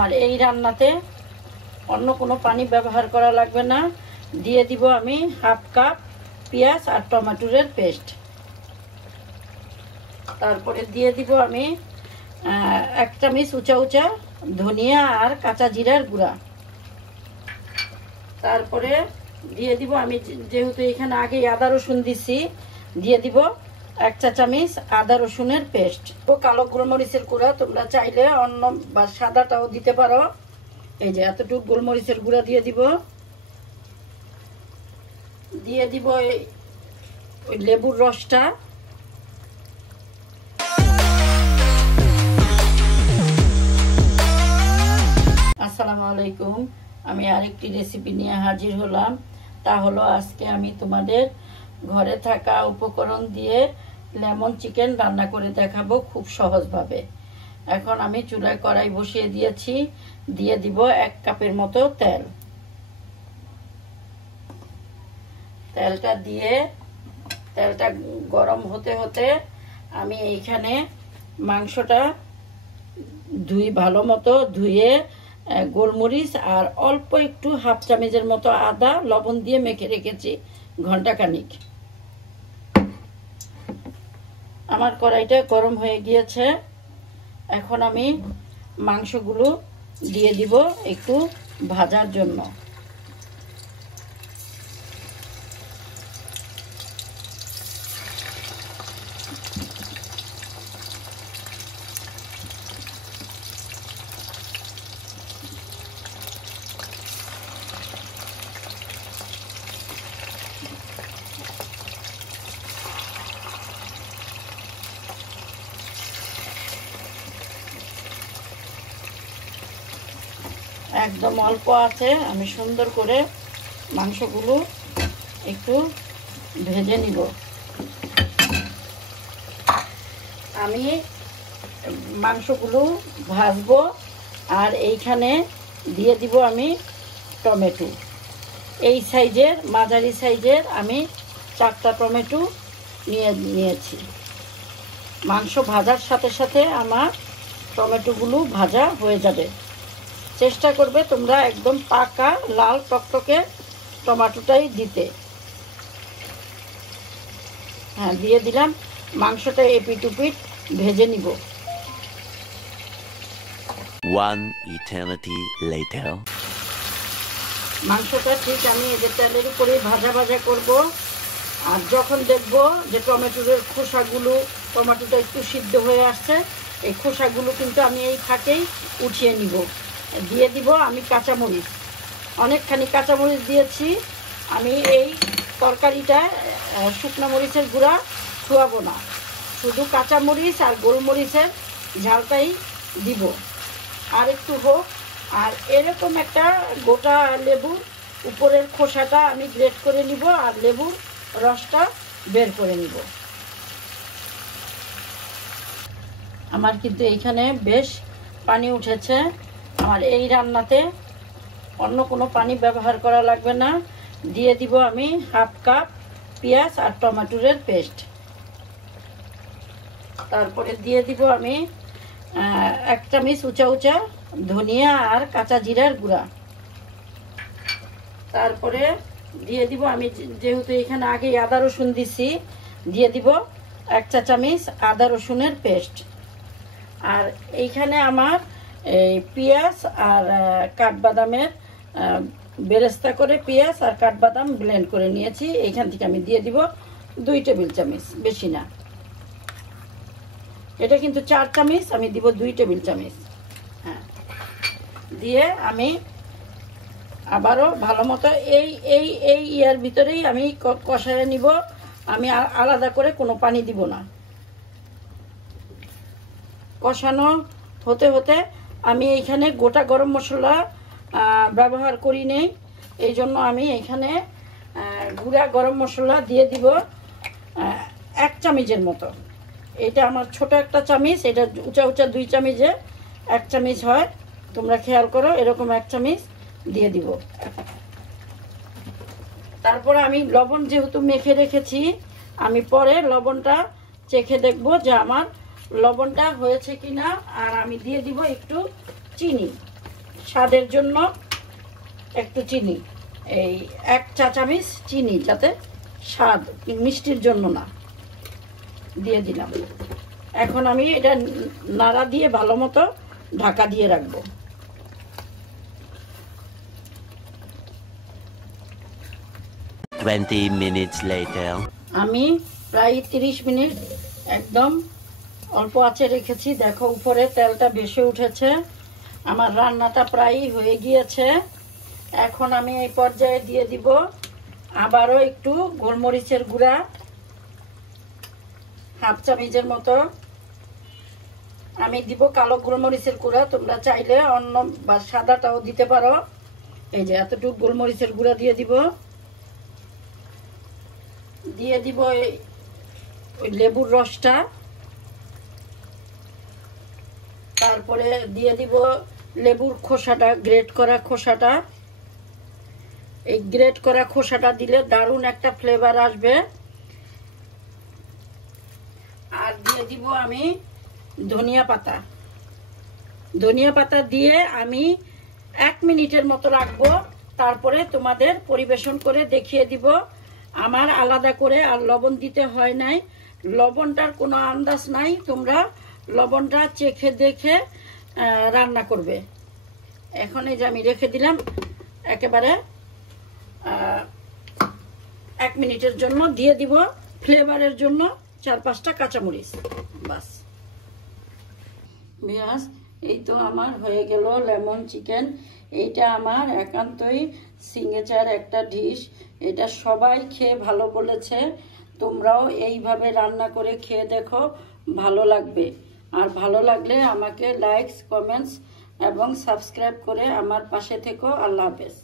আর এই রান্নাতে অন্য কোনো পানি ব্যবহার করা লাগবে না। দিয়ে দিব আমি হাফ কাপ পেঁয়াজ আর টমেটোর পেস্ট। তারপরে দিয়ে দিব আমি 1 চামচ উঁচা উঁচা ধনিয়া আর কাঁচা জিরার গুঁড়া। তারপরে দিয়ে দিব আমি, যেহেতু এখানে আগে আদা রসুন দিছি, দিয়ে দিব 1 চা চামচ আদা রসুনের পেস্ট। ও কালো গোলমরিচের গুঁড়া, তোমরা চাইলে অন্য বা সাদাটাও দিতে পারো। এই যে এতটুকু গোলমরিচের গুঁড়া দিয়ে দিব। দিয়ে দিব ওই লেবুর রসটা। আসসালামু আলাইকুম, আমি আরেকটি রেসিপি নিয়ে হাজির হলাম। তা হলো আজকে আমি তোমাদের ঘরে থাকা উপকরণ দিয়ে লেমন চিকেন রান্না করে দেখাবো খুব সহজভাবে। এখন আমি চুলায় কড়াই বসিয়ে দিয়েছি। দিয়ে দিব 1 কাপের মতো তেল। তেলটা গরম হতে হতে আমি এইখানে মাংসটা ভালো মতো ধুয়ে গোলমরিচ আর অল্প একটু হাফ চামচের মতো আদা লবণ দিয়ে মেখে রেখেছি ঘন্টাখানিক। আমার কড়াইটা গরম হয়ে গিয়েছে। এখন আমি মাংসগুলো দিয়ে দিব একটু ভাজার জন্য। একদম অল্প আছে আমি সুন্দর করে মাংসগুলো একটু ভেজে নিব। আমি মাংসগুলো ভাজবো আর এইখানে দিয়ে দিব আমি টমেটো। এই সাইজের, মাঝারি সাইজের আমি 4টা টমেটো নিয়েছি। মাংস ভাজার সাথে সাথে আমার টমেটোগুলো ভাজা হয়ে যাবে। চেষ্টা করবে তোমরা একদম পাকা লাল টকটকে টমেটোটাই দিতে। হ্যাঁ, দিয়ে দিলাম। মাংসটা এপিট উপিট ভেজে নিব। One eternity later. মাংসটা ঠিক আমি এদের তেলের উপরে ভাজা ভাজা করব। আর যখন দেখব যে টমেটোর খোসাগুলো, টমেটোটা একটু সিদ্ধ হয়ে আসছে, এই খোসাগুলো কিন্তু আমি এই ফাঁকেই উঠিয়ে নিব। দিয়ে দিব আমি কাঁচামরিচ, অনেকখানি কাঁচামরিচ দিয়েছি। আমি এই তরকারিটা শুকনো মরিচের গুঁড়া ছুয়াবো না, শুধু কাঁচামরিচ আর গোলমরিচের ঝালটাই দিব। আর একটু হোক। আর এরকম একটা গোটা লেবুর উপরের খোসাটা আমি গ্রেট করে নিব আর লেবুর রসটা বের করে নিব। আমার কিন্তু এইখানে বেশ পানি উঠেছে। আর এই রান্নাতে অন্য কোনো পানি ব্যবহার করা লাগবে না। দিয়ে দিব আমি হাফ কাপ পেঁয়াজ আর টমেটোর পেস্ট। তারপরে দিয়ে দিব আমি 1 চামচ উঁচা উঁচা ধনিয়া আর কাঁচা জিরার গুঁড়া। তারপরে দিয়ে দিব আমি, যেহেতু এখানে আগে আদা রসুন দিছি, দিয়ে দিব 1 চা চামচ আদা রসুনের পেস্ট। আর এইখানে আমার এই পেঁয়াজ আর কাঠবাদামের বেরেস্তা করে পেঁয়াজ আর কাঠবাদাম ব্লেন্ড করে নিয়েছি। এইখান থেকে আমি দিয়ে দিব 2 টেবিল চামচ, বেশি না। এটা কিন্তু 4 চামচ, আমি দিব 2 টেবিল চামচ। হ্যাঁ, দিয়ে আমি আবারও ভালো মতো ইয়ার ভিতরেই আমি কষায় নিব। আমি আলাদা করে কোনো পানি দিব না। কষানো হতে হতে আমি এইখানে গোটা গরম মশলা ব্যবহার করি নেই, এই জন্য আমি এখানে গুঁড়া গরম মশলা দিয়ে দিব 1 চামচের মতো। এটা আমার ছোট একটা চামচ, এটা উঁচা উঁচা 2 চামচে 1 চামচ হয়। তোমরা খেয়াল করো, এরকম 1 চামচ দিয়ে দিব। তারপরে আমি লবণ যেহেতু মেখে রেখেছি, আমি পরে লবণটা চেখে দেখব যে আমার লবণটা হয়েছে কিনা। আর আমি দিয়ে দিব একটু চিনি। স্বাদের জন্য একটু চিনি, এই 1 চা চামচ চিনি, যাতে স্বাদ, মিষ্টির জন্য না, দিয়ে দিলাম। এখন আমি এটা নাড়া দিয়ে ভালো মতো ঢাকা দিয়ে রাখবো। minutes later. আমি প্রায় 30 মিনিট একদম অল্প আঁচে রেখেছি। দেখো উপরে তেলটা ভেসে উঠেছে, আমার রান্নাটা প্রায় হয়ে গিয়েছে। এখন আমি এই পর্যায়ে দিয়ে দিব আবারও একটু গোলমরিচের গুঁড়া, 1/2 চামচের মতো। আমি দিব কালো গোলমরিচের গুঁড়া, তোমরা চাইলে অন্য বা সাদাটাও দিতে পারো। এই যে এতটুকু গোলমরিচের গুঁড়া দিয়ে দিব। দিয়ে দিব ওই লেবুর রসটা, তারপরে দিয়ে দিব লেবুর খোসাটা, গ্রেট করা খোসাটা। এই গ্রেট করা খোসাটা দিলে দারুণ একটা ফ্লেভার আসবে। আর দিয়ে দিব আমি ধনিয়া পাতা। ধনিয়া পাতা দিয়ে আমি 1 মিনিটের মতো রাখবো, তারপরে তোমাদের পরিবেশন করে দেখিয়ে দিব। আমার আলাদা করে আর লবণ দিতে হয় নাই, লবণটার কোনো আন্দাজ নাই, তোমরা লবণটা চেখে দেখে রান্না করবে। এখন এই যে আমি রেখে দিলাম একেবারে 1 মিনিটের জন্য। দিয়ে দিব ফ্লেভারের জন্য 4-5টা কাঁচামরিচ, বাস। বিয়াস, এই তো আমার হয়ে গেল লেমন চিকেন। এইটা আমার একান্তই সিগনেচার একটা ডিশ। এটা সবাই খেয়ে ভালো বলেছে। তোমরাও এইভাবে রান্না করে খেয়ে দেখো, ভালো লাগবে। আর ভালো লাগলে আমাকে লাইকস, কমেন্টস এবং সাবস্ক্রাইব করে আমার পাশে থেকো। আল্লাহ হাফেজ।